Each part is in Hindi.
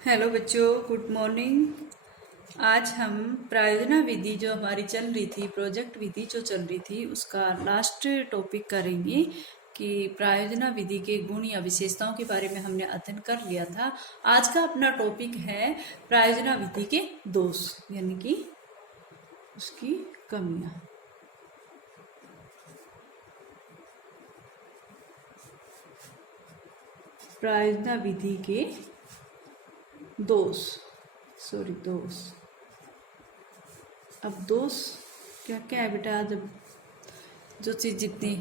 हेलो बच्चों, गुड मॉर्निंग। आज हम प्रायोजना विधि जो हमारी चल रही थी, प्रोजेक्ट विधि जो चल रही थी, उसका लास्ट टॉपिक करेंगे कि प्रायोजना विधि के गुण या विशेषताओं के बारे में हमने अध्ययन कर लिया था। आज का अपना टॉपिक है प्रायोजना विधि के दोष, यानी कि उसकी कमियां। प्रायोजना विधि के दोष, दोष। अब दोष क्या क्या है बेटा? जब जो चीज़ जितनी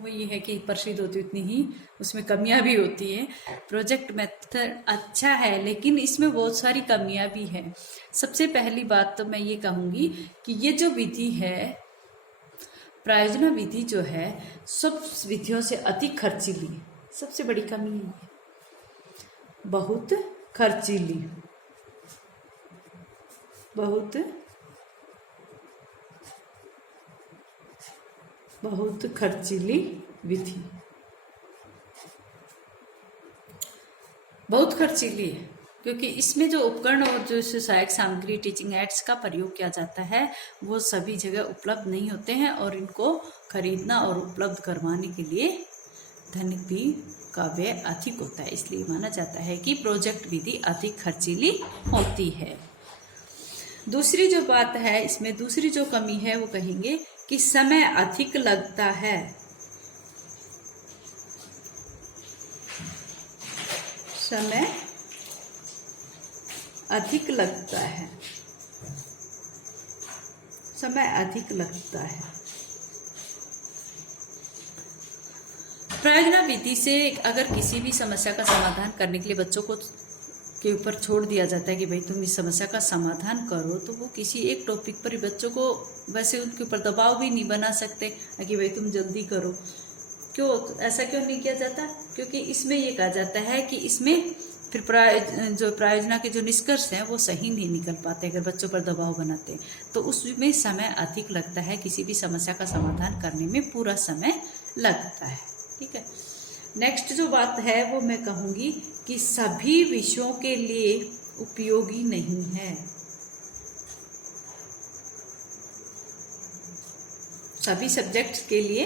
वो ये है कि प्रसिद्ध होती उतनी ही उसमें कमियां भी होती है। प्रोजेक्ट मेथड अच्छा है, लेकिन इसमें बहुत सारी कमियां भी हैं। सबसे पहली बात तो मैं ये कहूँगी कि ये जो विधि है, प्रायोजना विधि जो है, सब विधियों से अधिक खर्चीली है। सबसे बड़ी कमी है बहुत खर्चीली, बहुत खर्चीली विधि, बहुत खर्चीली है क्योंकि इसमें जो उपकरण और जो सहायक सामग्री, टीचिंग एड्स का प्रयोग किया जाता है, वो सभी जगह उपलब्ध नहीं होते हैं और इनको खरीदना और उपलब्ध करवाने के लिए धन भी का व्यय अधिक होता है। इसलिए माना जाता है कि प्रोजेक्ट विधि अधिक खर्चीली होती है। दूसरी जो बात है, इसमें दूसरी जो कमी है वो कहेंगे कि समय अधिक लगता है। समय अधिक लगता है, समय अधिक लगता है। प्रायोजना विधि से अगर किसी भी समस्या का समाधान करने के लिए बच्चों को के ऊपर छोड़ दिया जाता है कि भाई तुम इस समस्या का समाधान करो, तो वो किसी एक टॉपिक पर ही बच्चों को, वैसे उनके ऊपर दबाव भी नहीं बना सकते कि भाई तुम जल्दी करो। क्यों ऐसा क्यों नहीं किया जाता? क्योंकि इसमें ये कहा जाता है कि इसमें फिर प्रायोजना के जो निष्कर्ष हैं वो सही नहीं निकल पाते अगर बच्चों पर दबाव बनाते हैं, तो उसमें समय अधिक लगता है। किसी भी समस्या का समाधान करने में पूरा समय लगता है। ठीक है। नेक्स्ट जो बात है वो मैं कहूँगी कि सभी विषयों के लिए उपयोगी नहीं है। सभी सब्जेक्ट्स के लिए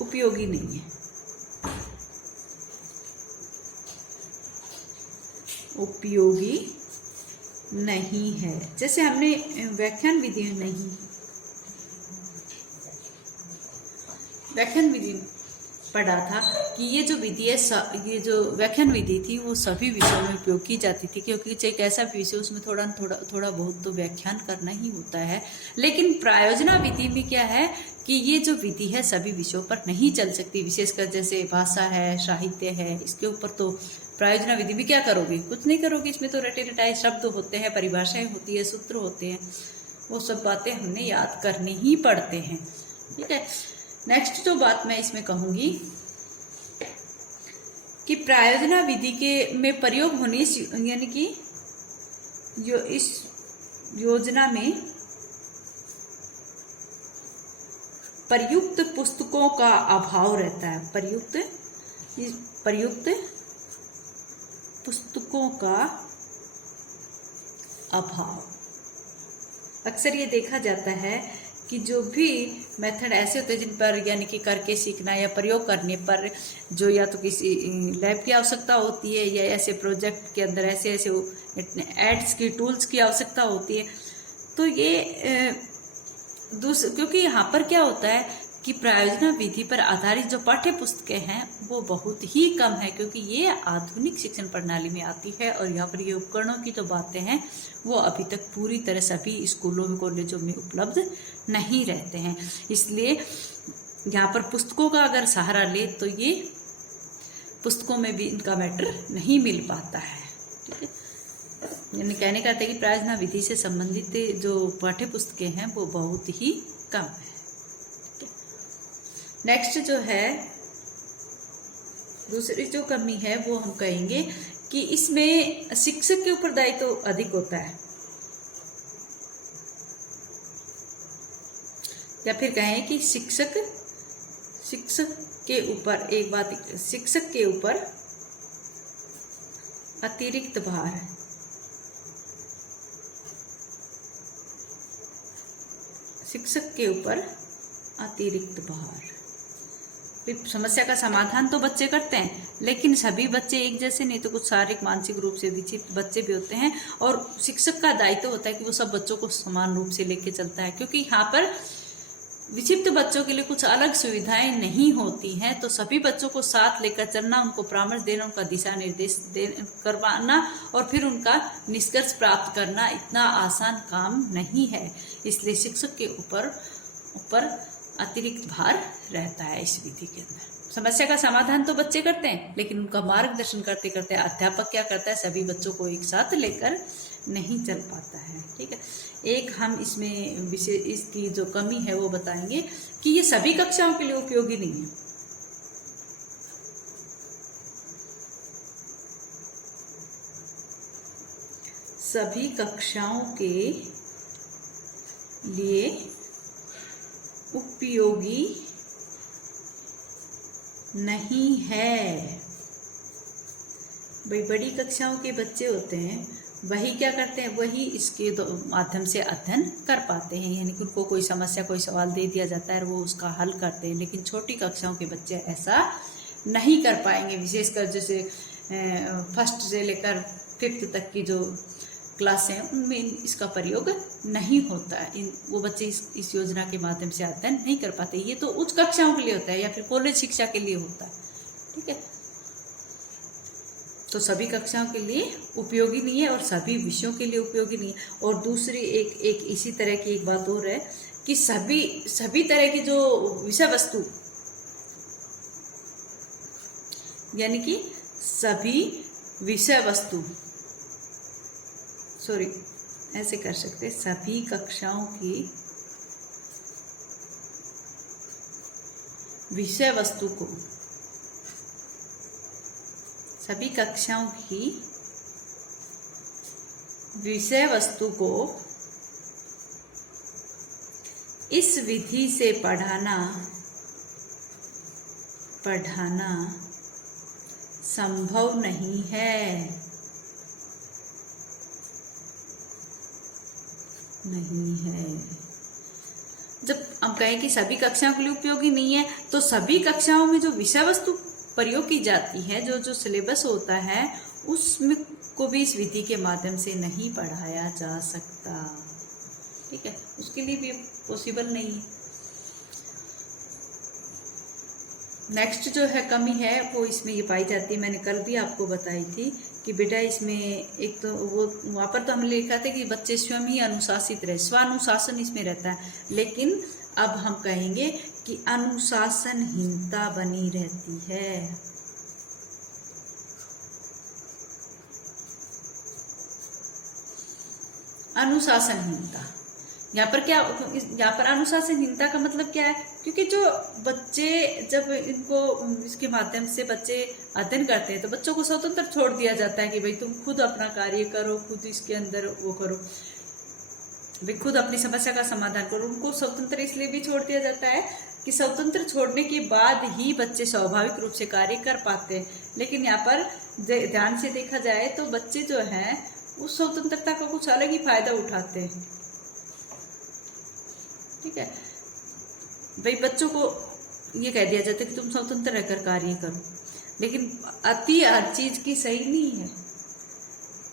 उपयोगी नहीं है, उपयोगी नहीं है। जैसे हमने व्याख्यान विधि पढ़ा था कि ये जो विधि है, ये जो व्याख्यान विधि थी, वो सभी विषयों में उपयोग की जाती थी, क्योंकि एक ऐसा विषय उसमें थोड़ा बहुत तो व्याख्यान करना ही होता है। लेकिन प्रायोजना विधि में क्या है कि ये जो विधि है सभी विषयों पर नहीं चल सकती। विशेषकर जैसे भाषा है, साहित्य है, इसके ऊपर तो प्रायोजना विधि में क्या करोगे? कुछ नहीं करोगे। इसमें तो रटे रटाए शब्द होते हैं, परिभाषाएं होती है, सूत्र होते हैं, वो सब बातें हमने याद करने ही पड़ते हैं। ठीक है। नेक्स्ट जो बात मैं इसमें कहूँगी कि प्रायोजना विधि के में प्रयोग होने, यानी कि जो इस योजना में प्रयुक्त पुस्तकों का अभाव रहता है। प्रयुक्त पुस्तकों का अभाव। अक्सर ये देखा जाता है कि जो भी मेथड ऐसे होते हैं जिन पर, यानी कि करके सीखना या प्रयोग करने पर, जो या तो किसी लैब की आवश्यकता होती है या ऐसे प्रोजेक्ट के अंदर ऐसे एड्स की, टूल्स की आवश्यकता होती है, तो ये क्योंकि यहाँ पर क्या होता है कि प्रायोजना विधि पर आधारित जो पाठ्य पुस्तकें हैं वो बहुत ही कम है, क्योंकि ये आधुनिक शिक्षण प्रणाली में आती है और यहाँ पर ये उपकरणों की जो बातें हैं वो अभी तक पूरी तरह सभी स्कूलों में, कॉलेजों में उपलब्ध नहीं रहते हैं। इसलिए यहाँ पर पुस्तकों का अगर सहारा ले तो ये पुस्तकों में भी इनका मैटर नहीं मिल पाता है। ठीक है। यानी कहने का है कि प्रायोजना विधि से संबंधित जो पाठ्य पुस्तकें हैं वो बहुत ही कम है। नेक्स्ट जो है, दूसरी जो कमी है वो हम कहेंगे कि इसमें शिक्षक के ऊपर दायित्व तो अधिक होता है, या फिर कहें कि शिक्षक के ऊपर, एक बात, शिक्षक के ऊपर अतिरिक्त भार, शिक्षक के ऊपर अतिरिक्त भार। समस्या का समाधान तो बच्चे करते हैं, लेकिन सभी बच्चे एक जैसे नहीं, तो कुछ शारीरिक मानसिक रूप से विक्षिप्त बच्चे भी होते हैं, और शिक्षक का दायित्व होता है कि वो सब बच्चों को समान रूप से लेके चलता है, क्योंकि यहाँ पर विक्षिप्त बच्चों के लिए कुछ अलग सुविधाएं नहीं होती हैं। तो सभी बच्चों को साथ लेकर चलना, उनको परामर्श देना, उनका दिशा निर्देश करवाना और फिर उनका निष्कर्ष प्राप्त करना इतना आसान काम नहीं है। इसलिए शिक्षक के ऊपर अतिरिक्त भार रहता है इस विधि के अंदर। समस्या का समाधान तो बच्चे करते हैं, लेकिन उनका मार्गदर्शन करते करते अध्यापक क्या करता है, सभी बच्चों को एक साथ लेकर नहीं चल पाता है। ठीक है, एक हम इसमें विशेष इसकी जो कमी है वो बताएंगे कि ये सभी कक्षाओं के लिए उपयोगी नहीं है। सभी कक्षाओं के लिए उपयोगी नहीं है। भाई बड़ी कक्षाओं के बच्चे होते हैं, वही क्या करते हैं, वही इसके माध्यम से अध्ययन कर पाते हैं, यानी कि उनको कोई समस्या कोई सवाल दे दिया जाता है और वो उसका हल करते हैं। लेकिन छोटी कक्षाओं के बच्चे ऐसा नहीं कर पाएंगे, विशेषकर जैसे फर्स्ट से लेकर 5th तक की जो क्लास हैं उनमें इसका प्रयोग नहीं होता है। वो बच्चे इस योजना के माध्यम से अध्ययन नहीं कर पाते। ये तो उच्च कक्षाओं के लिए होता है या फिर कॉलेज शिक्षा के लिए होता है। ठीक है, तो सभी कक्षाओं के लिए उपयोगी नहीं है और सभी विषयों के लिए उपयोगी नहीं है। और दूसरी एक इसी तरह की एक बात और है कि सभी तरह की जो विषय वस्तु, यानी कि सभी विषय वस्तु, सॉरी ऐसे कर सकते, सभी कक्षाओं की विषय वस्तु को, सभी कक्षाओं की विषय वस्तु को इस विधि से पढ़ाना संभव नहीं है। जब हम कहें कि सभी कक्षाओं के लिए उपयोगी नहीं है, तो सभी कक्षाओं में जो विषय वस्तु प्रयोग की जाती है, जो सिलेबस होता है, उसमें को भी इस विधि के माध्यम से नहीं पढ़ाया जा सकता। ठीक है, उसके लिए भी पॉसिबल नहीं है। नेक्स्ट जो है कमी है वो इसमें ये पाई जाती है, मैंने कल भी आपको बताई थी कि बेटा इसमें एक तो वो वहाँ पर तो हमने लिखा था कि बच्चे स्वयं ही अनुशासित रहे, स्वानुशासन इसमें रहता है, लेकिन अब हम कहेंगे कि अनुशासनहीनता बनी रहती है। अनुशासनहीनता यहाँ पर अनुशासनहीनता का मतलब क्या है, क्योंकि जो बच्चे जब इनको इसके माध्यम से बच्चे अध्ययन करते हैं तो बच्चों को स्वतंत्र छोड़ दिया जाता है कि भाई तुम खुद अपना कार्य करो, खुद इसके अंदर वो करो, भाई खुद अपनी समस्या का समाधान करो। उनको स्वतंत्र इसलिए भी छोड़ दिया जाता है कि स्वतंत्र छोड़ने के बाद ही बच्चे स्वाभाविक रूप से कार्य कर पाते हैं। लेकिन यहाँ पर ध्यान से देखा जाए तो बच्चे जो हैं उस स्वतंत्रता का कुछ अलग ही फायदा उठाते हैं। ठीक है, भाई बच्चों को ये कह दिया जाता है कि तुम स्वतंत्र रहकर कार्य करो, लेकिन अति हर चीज की सही नहीं है।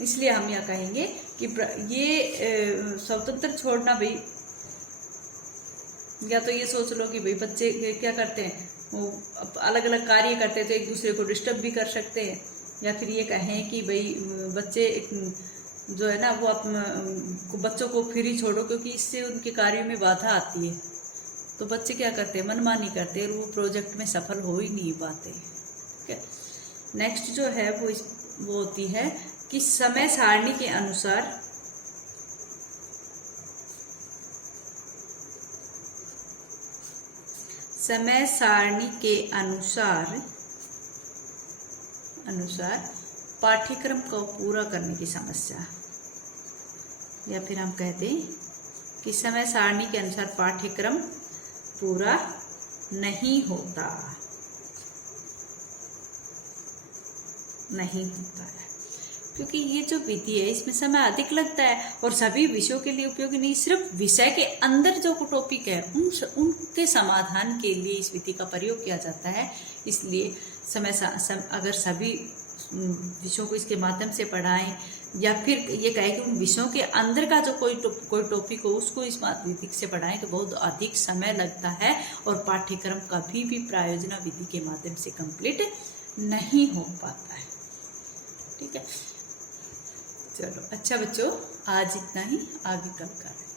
इसलिए हम यह कहेंगे कि ये स्वतंत्र छोड़ना, भाई या तो ये सोच लो कि भाई बच्चे क्या करते हैं, वो अलग अलग कार्य करते हैं तो एक दूसरे को डिस्टर्ब भी कर सकते हैं, या फिर ये कहें कि भाई बच्चे जो है ना वो बच्चों को फ्री छोड़ो, क्योंकि इससे उनके कार्यों में बाधा आती है। तो बच्चे क्या करते हैं, मनमानी करते हैं और वो प्रोजेक्ट में सफल हो ही नहीं पाते। ठीक है, नेक्स्ट जो है वो होती है कि समय सारणी के अनुसार पाठ्यक्रम को पूरा करने की समस्या, या फिर हम कहते हैं कि समय सारणी के अनुसार पाठ्यक्रम पूरा नहीं होता है। क्योंकि ये जो विधि है इसमें समय अधिक लगता है और सभी विषयों के लिए उपयोगी नहीं, सिर्फ विषय के अंदर जो टॉपिक है उनके समाधान के लिए इस विधि का प्रयोग किया जाता है। इसलिए अगर सभी विषयों को इसके माध्यम से पढ़ाएं या फिर ये कहे कि उन विषयों के अंदर का जो कोई टॉपिक हो उसको इस विधि से पढ़ाएं तो बहुत अधिक समय लगता है और पाठ्यक्रम कभी भी प्रायोजना विधि के माध्यम से कंप्लीट नहीं हो पाता है। ठीक है, चलो अच्छा बच्चों, आज इतना ही, आगे कल करें।